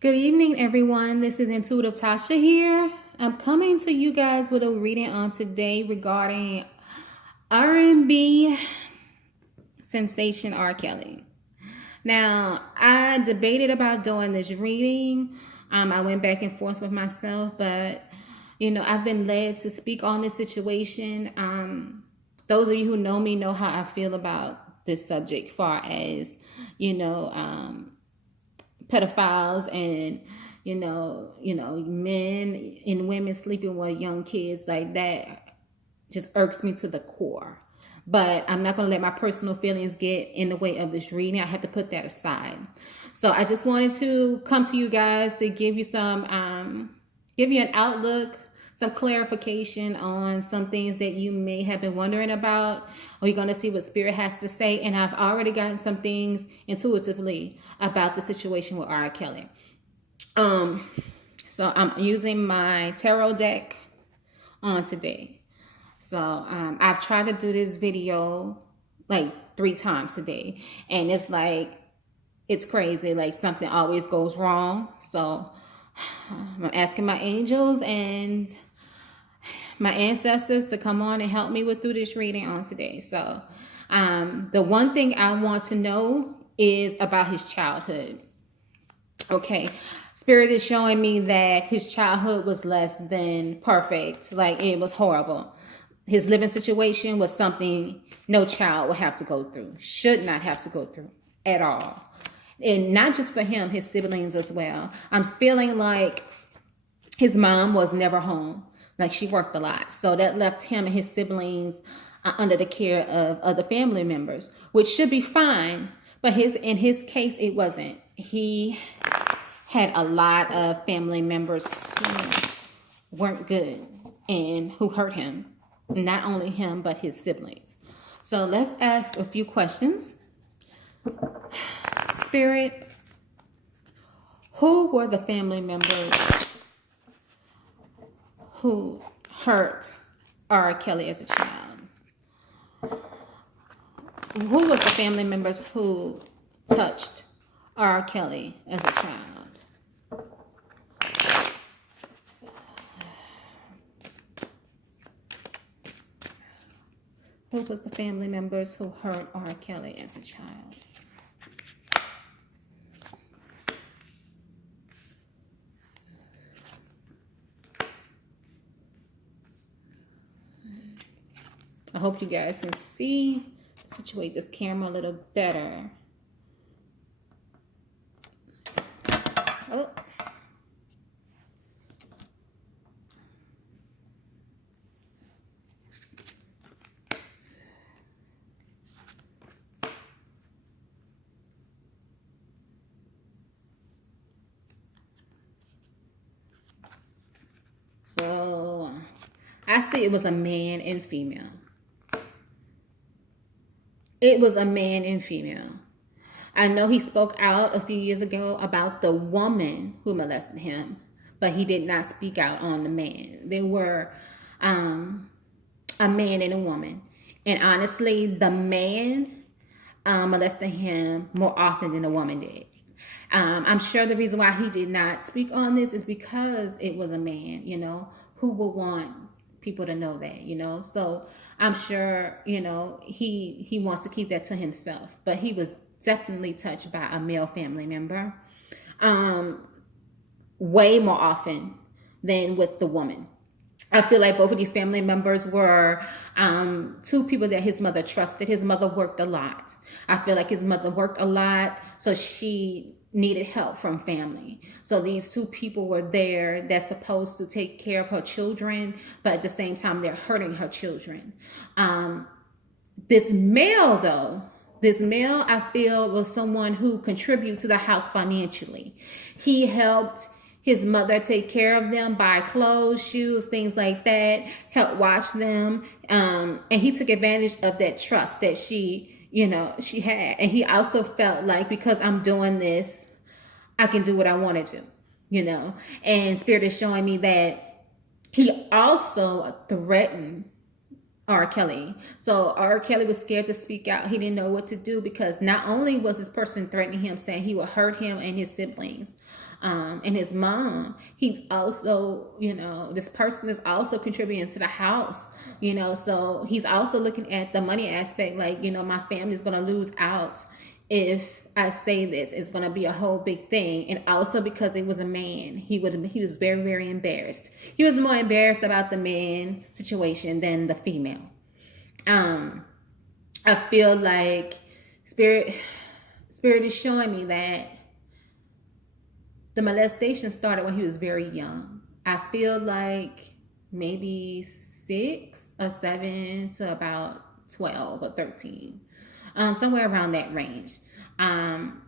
Good evening, everyone. This is Intuitive Tasha here. I'm coming to you guys with a reading on today regarding R&B sensation R. Kelly. Now, I debated about doing this reading. I went back and forth with myself, but I've been led to speak on this situation. Those of you who know me know how I feel about this subject, far as pedophiles and men and women sleeping with young kids. Like, that just irks me to the core. But I'm not going to let my personal feelings get in the way of this reading. I have to put that aside. So I just wanted to come to you guys to give you give you an outlook, some clarification on some things that you may have been wondering about, or you're going to see what Spirit has to say. And I've already gotten some things intuitively about the situation with R. Kelly. So I'm using my tarot deck on today. So I've tried to do this video like 3 times today, and it's crazy. Like, something always goes wrong. So I'm asking my angels and my ancestors to come on and help me through this reading on today. So the one thing I want to know is about his childhood. Okay, Spirit is showing me that his childhood was less than perfect. Like, it was horrible. His living situation was something no child would have to go through, should not have to go through at all. And not just for him, his siblings as well. I'm feeling like his mom was never home. Like, she worked a lot. So that left him and his siblings under the care of other family members, which should be fine. But in his case, it wasn't. He had a lot of family members who weren't good and who hurt him. Not only him, but his siblings. So let's ask a few questions. Spirit, who were the family members who hurt R. Kelly as a child? Who was the family members who touched R. Kelly as a child? Who was the family members who hurt R. Kelly as a child? I hope you guys can situate this camera a little better. Oh. So I see it was a man and female. It was a man and female. I know he spoke out a few years ago about the woman who molested him, but he did not speak out on the man. They were a man and a woman. And honestly, the man molested him more often than the woman did. I'm sure the reason why he did not speak on this is because it was a man, who would want people to know that, so I'm sure, he wants to keep that to himself, but he was definitely touched by a male family member, way more often than with the woman. I feel like both of these family members were 2 people that his mother trusted. His mother worked a lot. I feel like his mother worked a lot, so she needed help from family. So these 2 people were there that's supposed to take care of her children, but at the same time, they're hurting her children. This male, I feel, was someone who contributed to the house financially. He helped his mother take care of them, buy clothes, shoes, things like that, help watch them. And he took advantage of that trust that she had. And he also felt like, because I'm doing this, I can do what I want to do, And Spirit is showing me that he also threatened R. Kelly. So R. Kelly was scared to speak out. He didn't know what to do because not only was this person threatening him, saying he would hurt him and his siblings, and his mom, he's also, this person is also contributing to the house, so he's also looking at the money aspect, like, my family's going to lose out if I say this. It's going to be a whole big thing. And also because it was a man, he was very, very embarrassed. He was more embarrassed about the man situation than the female. I feel like spirit is showing me that the molestation started when he was very young. I feel like maybe 6 or 7 to about 12 or 13, somewhere around that range. And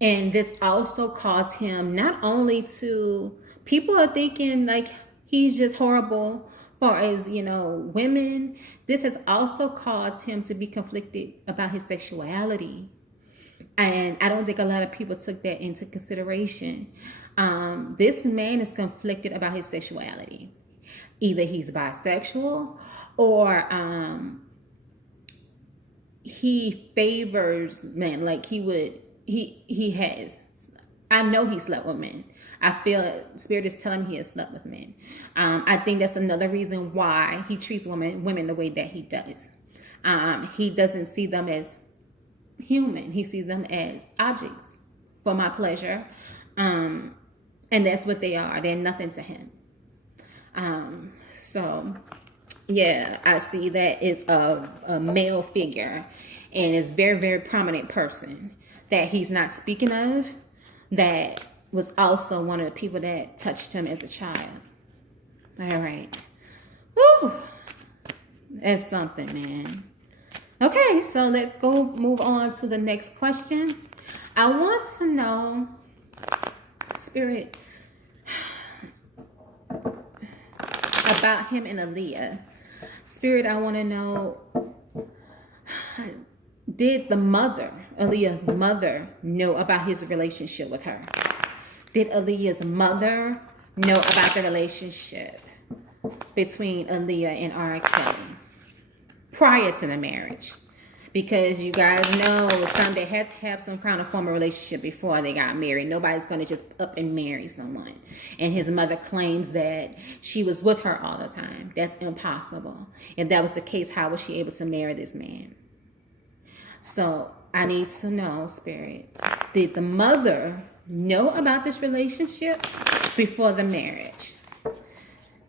this also caused him not only to, people are thinking like he's just horrible far as, women. This has also caused him to be conflicted about his sexuality. And I don't think a lot of people took that into consideration. This man is conflicted about his sexuality. Either he's bisexual or he favors men. Like he has. I know he slept with men. I feel spirit is telling me he has slept with men. I think that's another reason why he treats women the way that he does. He doesn't see them as human. He sees them as objects for my pleasure. And that's what they are. They're nothing to him. So yeah, I see that it's a male figure, and it's very, very prominent person that he's not speaking of, that was also one of the people that touched him as a child. All right. Woo! That's something, man. Okay, so let's move on to the next question. I want to know, Spirit, about him and Aaliyah. Spirit, I want to know, did the mother, Aaliyah's mother, know about his relationship with her? Did Aaliyah's mother know about the relationship between Aaliyah and R. Kelly prior to the marriage? Because you guys know they had to have some kind of formal relationship before they got married. Nobody's going to just up and marry someone. And his mother claims that she was with her all the time. That's impossible. If that was the case, how was she able to marry this man? So I need to know, Spirit, did the mother know about this relationship before the marriage?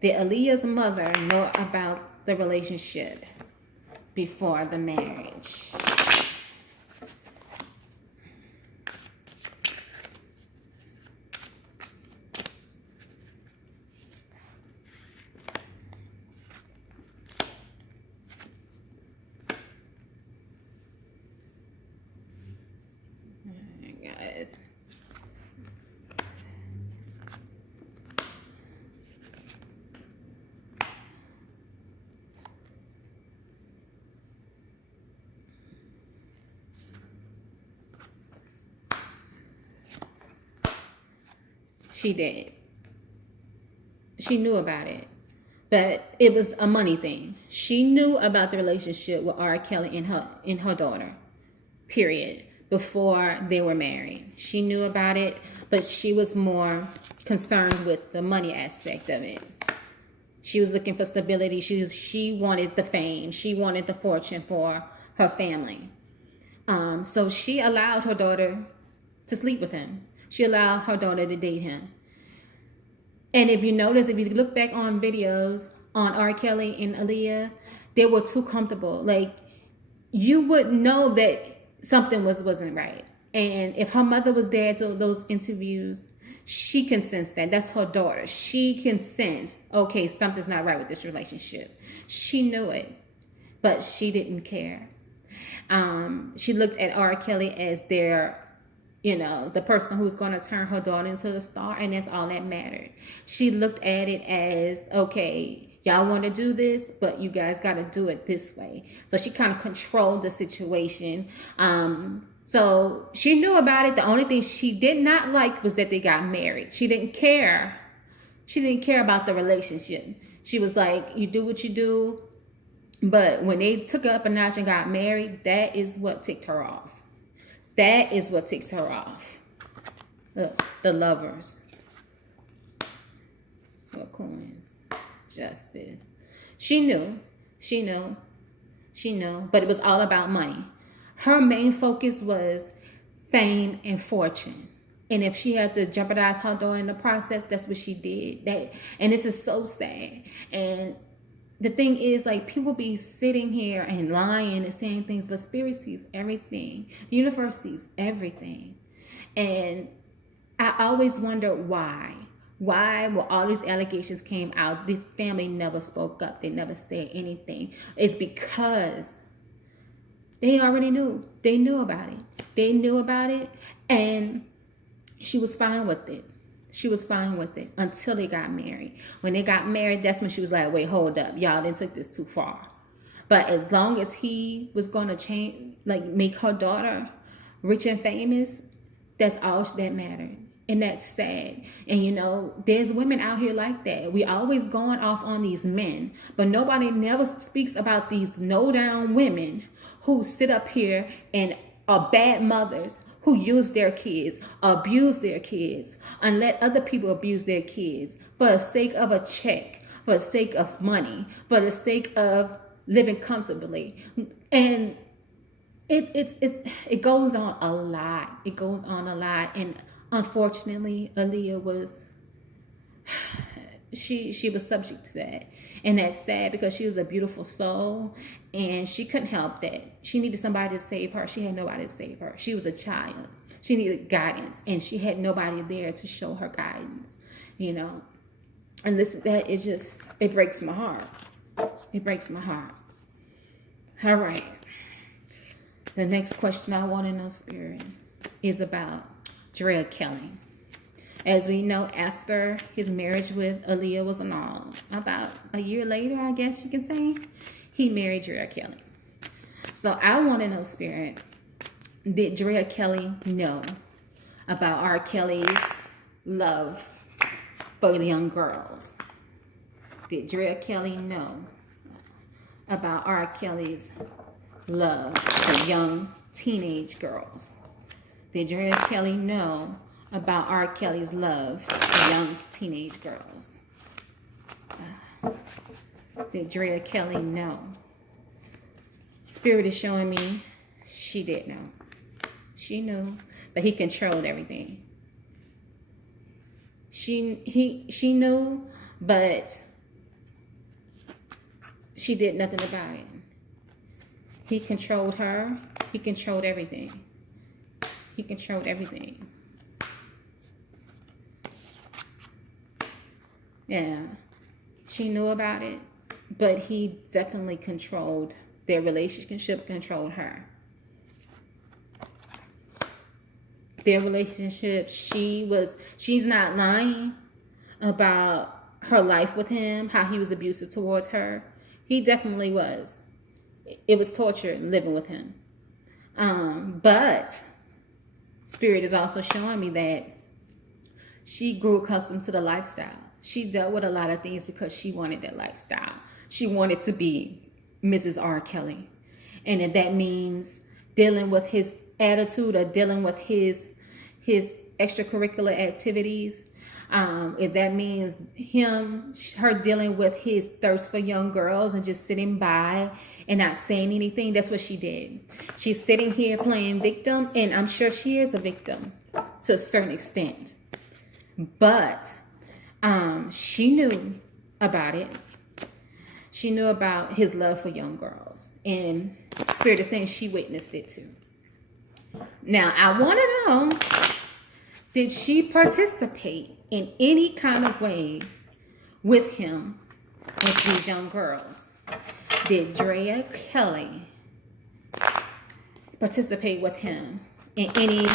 Did Aaliyah's mother know about the relationship before the marriage? Guys. She did. She knew about it. But it was a money thing. She knew about the relationship with R. Kelly and her daughter. Period. Before they were married. She knew about it, but she was more concerned with the money aspect of it. She was looking for stability. She wanted the fame. She wanted the fortune for her family. So she allowed her daughter to sleep with him. She allowed her daughter to date him. And if you notice, if you look back on videos on R. Kelly and Aaliyah, they were too comfortable. Like, you would know that something wasn't right. And if her mother was there to those interviews, she can sense that. That's her daughter. She can sense, okay, something's not right with this relationship. She knew it, but she didn't care. She looked at R. Kelly as their, the person who's going to turn her daughter into a star, and that's all that mattered. She looked at it as, okay, y'all want to do this, but you guys got to do it this way. So she kind of controlled the situation. So she knew about it. The only thing she did not like was that they got married. She didn't care. She didn't care about the relationship. She was like, you do what you do. But when they took it up a notch and got married, that is what ticked her off. That is what ticked her off. Look, the lovers. What coins? Justice. She knew. She knew. She knew. But it was all about money. Her main focus was fame and fortune. And if she had to jeopardize her daughter in the process, that's what she did. And this is so sad. And the thing is, like, people be sitting here and lying and saying things, but spirit sees everything. The universe sees everything. And I always wonder why. Why, when all these allegations came out, this family never spoke up. They never said anything. It's because they already knew. They knew about it. They knew about it, and she was fine with it. She was fine with it until they got married. When they got married, that's when she was like, wait, hold up. Y'all didn't took this too far. But as long as he was going to change, like make her daughter rich and famous, that's all that mattered. And that's sad. And you know, there's women out here like that. We always going off on these men, but nobody never speaks about these no-down women who sit up here and are bad mothers, who use their kids, abuse their kids, and let other people abuse their kids for the sake of a check, for the sake of money, for the sake of living comfortably. And it goes on a lot. It goes on a lot. And unfortunately, Aaliyah was, she was subject to that. And that's sad because she was a beautiful soul and she couldn't help that. She needed somebody to save her. She had nobody to save her. She was a child. She needed guidance and she had nobody there to show her guidance, you know. And that is just, it breaks my heart. It breaks my heart. All right. The next question I want to know, Spirit, is about Drea Kelly. As we know, after his marriage with Aaliyah was annulled, about a year later, I guess you can say, he married Drea Kelly. So I want to know, Spirit, did Drea Kelly know about R. Kelly's love for the young girls? Did Drea Kelly know about R. Kelly's love for young teenage girls? Did Drea Kelly know about R. Kelly's love for young teenage girls? Did Drea Kelly know? Spirit is showing me she did know. She knew, but he controlled everything. She knew, but she did nothing about it. He controlled her. He controlled everything. He controlled everything. Yeah, she knew about it, but he definitely controlled their relationship, controlled her. Their relationship, she's not lying about her life with him, how he was abusive towards her. He definitely was. It was torture living with him. But Spirit is also showing me that she grew accustomed to the lifestyle. She dealt with a lot of things because she wanted that lifestyle. She wanted to be Mrs. R. Kelly. And if that means dealing with his attitude or dealing with his extracurricular activities, if that means her dealing with his thirst for young girls and just sitting by and not saying anything, that's what she did. She's sitting here playing victim, and I'm sure she is a victim to a certain extent. But she knew about it. She knew about his love for young girls. And Spirit is saying she witnessed it too. Now, I want to know, did she participate in any kind of way with him, with these young girls? Did Drea Kelly participate with him in any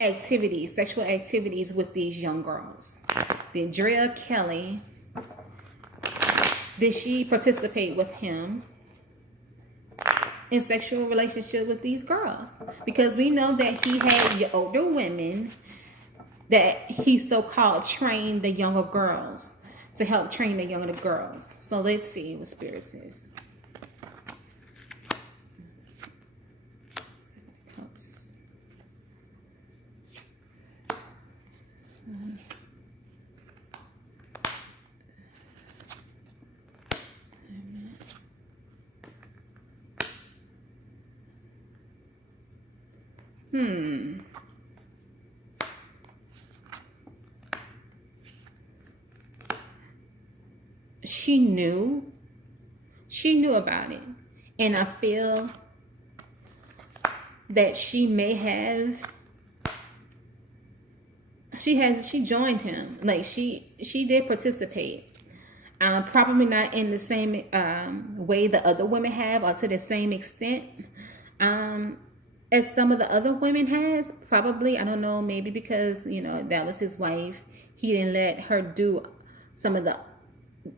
activities, sexual activities with these young girls? Did Drea Kelly, did she participate with him in sexual relationship with these girls? Because we know that he had older women that he so-called trained the younger girls, to help train the younger girls. So let's see what Spirit says. She knew. She knew about it. And I feel that she may have, she joined him. Like she did participate. Probably not in the same way the other women have, or to the same extent as some of the other women has. Probably, I don't know, maybe because, you know, that was his wife. He didn't let her do some of the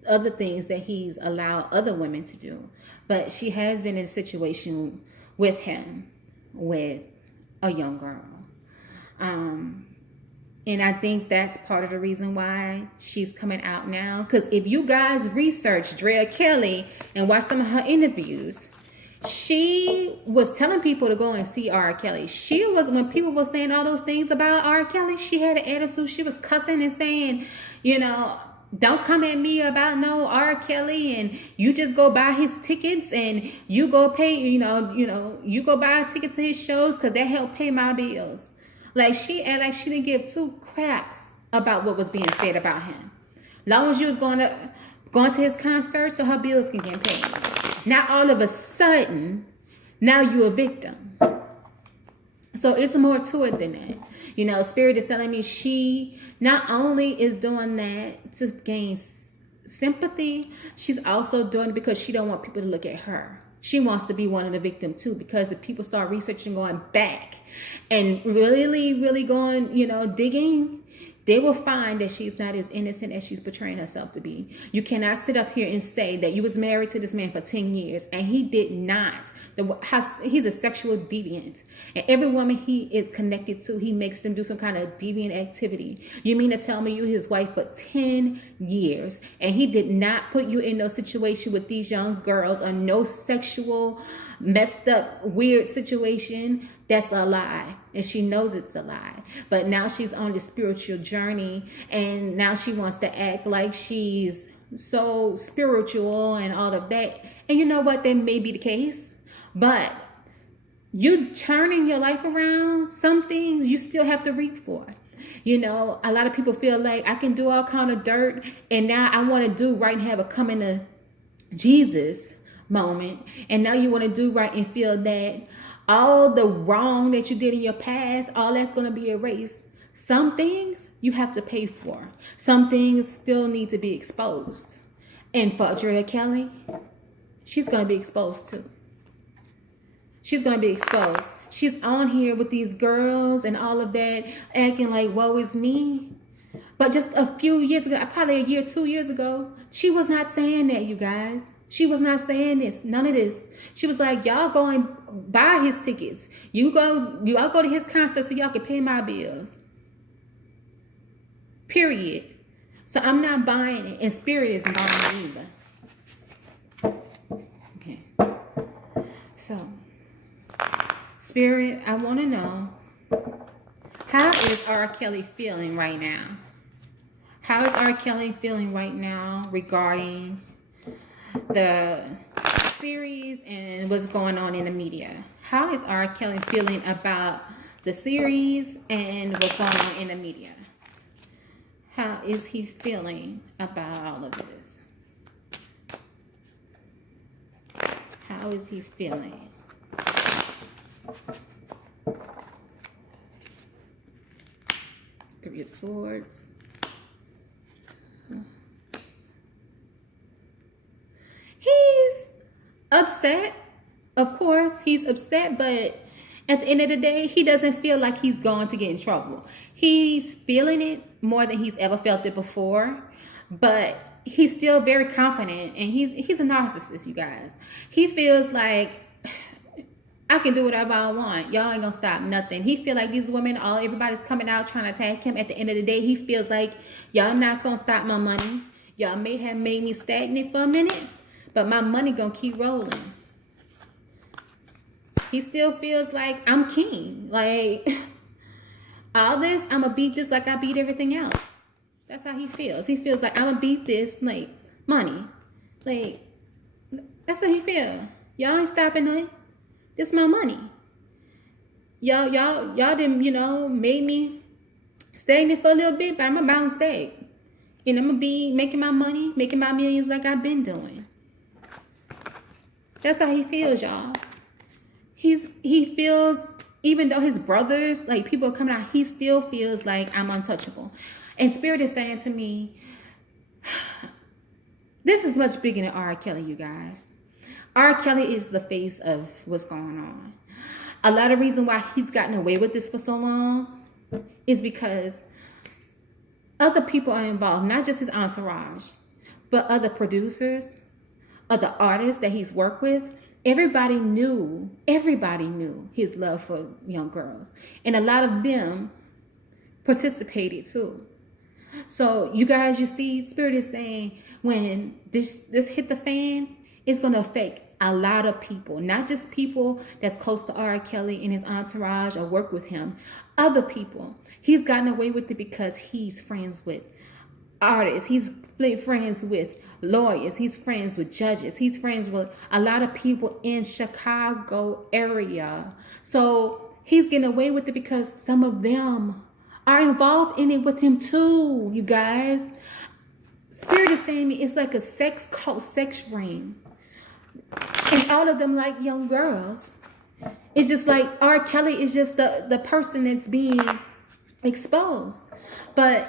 other things that he's allowed other women to do. But she has been in a situation with him, with a young girl. And I think that's part of the reason why she's coming out now. Because if you guys research Drea Kelly and watch some of her interviews, she was telling people to go and see R. Kelly. She was, when people were saying all those things about R. Kelly, she had an attitude. She was cussing and saying, you know, don't come at me about no R. Kelly, and you just go buy his tickets and you go pay, you go buy a ticket to his shows because that helped pay my bills. Like she didn't give two craps about what was being said about him. Long as you was going to his concert so her bills can get paid. Now all of a sudden, now you're a victim. So it's more to it than that. You know, Spirit is telling me she not only is doing that to gain sympathy, she's also doing it because she don't want people to look at her. She wants to be one of the victims too, because if people start researching, going back and really going, digging, they will find that she's not as innocent as she's portraying herself to be. You cannot sit up here and say that you was married to this man for 10 years and he did not. He's a sexual deviant. And every woman he is connected to, he makes them do some kind of deviant activity. You mean to tell me you his wife for 10 years and he did not put you in no situation with these young girls or no sexual messed up weird situation? That's a lie, and she knows it's a lie. But now she's on the spiritual journey, and now she wants to act like she's so spiritual and all of that. And you know what? That may be the case, but you turning your life around, some things you still have to reap for. You know, a lot of people feel like I can do all kind of dirt, and now I want to do right and have a coming to Jesus moment. And now you want to do right and feel that all the wrong that you did in your past, all that's going to be erased. Some things you have to pay for. Some things still need to be exposed. And for Drea Kelly, she's going to be exposed too. She's going to be exposed. She's on here with these girls and all of that, acting like, woe is me. But just a few years ago, probably a year, 2 years ago, she was not saying that, you guys. She was not saying this, none of this. She was like, y'all go and buy his tickets. You all go to his concert so y'all can pay my bills. Period. So I'm not buying it, and Spirit isn't buying it either. Okay. So, Spirit, I want to know, how is R. Kelly feeling right now? How is R. Kelly feeling right now regarding the series and what's going on in the media? How is R. Kelly feeling about the series and what's going on in the media? How is he feeling about all of this? How is he feeling? Three of Swords. He's upset. Of course, he's upset, but at the end of the day, he doesn't feel like he's going to get in trouble. He's feeling it more than he's ever felt it before, but he's still very confident, and he's a narcissist, you guys. He feels like, I can do whatever I want. Y'all ain't gonna stop nothing. He feel like these women, everybody's coming out trying to attack him. At the end of the day, he feels like, y'all not gonna stop my money. Y'all may have made me stagnant for a minute, but my money gonna keep rolling. He still feels like I'm king. Like, all this, I'm gonna beat this like I beat everything else. That's how he feels. He feels like I'm gonna beat this like money. Like, that's how he feel. Y'all ain't stopping nothing. This is my money. y'all didn't, made me stagnant for a little bit, but I'm gonna bounce back. And I'm gonna be making my money, making my millions like I've been doing. That's how he feels, y'all. He feels, even though his brothers, like people are coming out, he still feels like I'm untouchable. And Spirit is saying to me, this is much bigger than R. Kelly, you guys. R. Kelly is the face of what's going on. A lot of reason why he's gotten away with this for so long is because other people are involved, not just his entourage, but other producers, other artists that he's worked with. Everybody knew his love for young girls. And a lot of them participated too. So you guys, you see, Spirit is saying when this hit the fan, it's going to affect a lot of people, not just people that's close to R. Kelly and his entourage or work with him, other people. He's gotten away with it because he's friends with artists. He's friends with lawyers. He's friends with judges. He's friends with a lot of people in Chicago area. So he's getting away with it because some of them are involved in it with him too, you guys. Spirit is saying it's like a sex cult, sex ring. And all of them like young girls. It's just like R. Kelly is just the person that's being exposed. But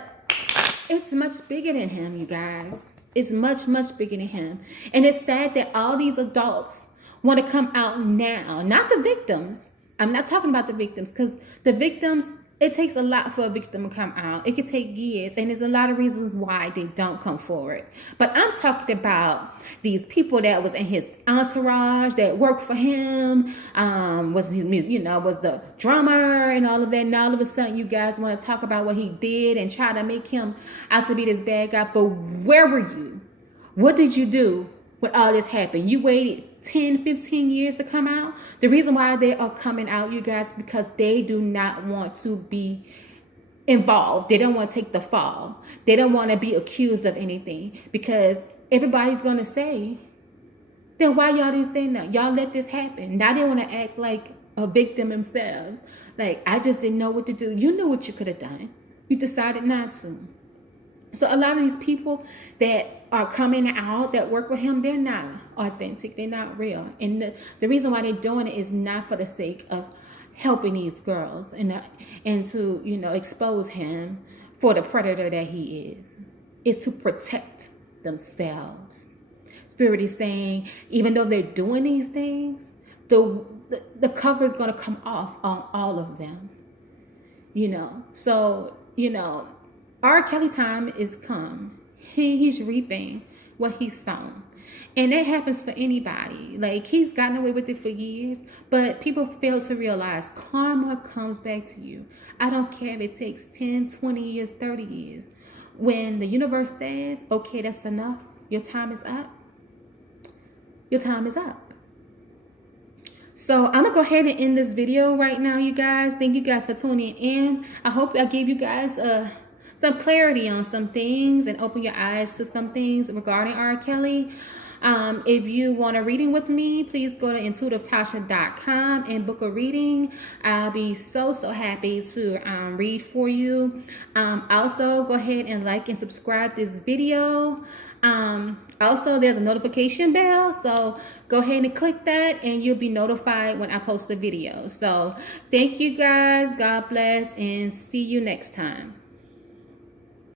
it's much bigger than him, you guys. It's much, much bigger than him. And it's sad that all these adults want to come out now. Not the victims. I'm not talking about the victims, because the victims, it takes a lot for a victim to come out. It could take years, and there's a lot of reasons why they don't come forward. But I'm talking about these people that was in his entourage, that worked for him, was the drummer and all of that. And all of a sudden, you guys want to talk about what he did and try to make him out to be this bad guy. But where were you? What did you do when all this happened? You waited 10, 15 years to come out. The reason why they are coming out, you guys, because they do not want to be involved. They don't want to take the fall. They don't want to be accused of anything, because everybody's going to say, then why y'all didn't say nothing? Y'all let this happen. Now they want to act like a victim themselves. Like, I just didn't know what to do. You knew what you could have done. You decided not to. So a lot of these people that are coming out that work with him, they're not authentic. They're not real. And the reason why they're doing it is not for the sake of helping these girls and to, expose him for the predator that he is. It's to protect themselves. Spirit is saying, even though they're doing these things, the cover is going to come off on all of them. So, R. Kelly time is come. He's reaping what he's sown. And that happens for anybody. Like, he's gotten away with it for years, but people fail to realize karma comes back to you. I don't care if it takes 10, 20 years, 30 years. When the universe says, okay, that's enough, your time is up, your time is up. So I'm going to go ahead and end this video right now, you guys. Thank you guys for tuning in. I hope I gave you guys some clarity on some things and open your eyes to some things regarding R. Kelly. If you want a reading with me, please go to intuitivetasha.com and book a reading. I'll be so happy to read for you. Also, go ahead and like and subscribe this video. Also, there's a notification bell, so go ahead and click that and you'll be notified when I post a video. So thank you guys. God bless, and see you next time.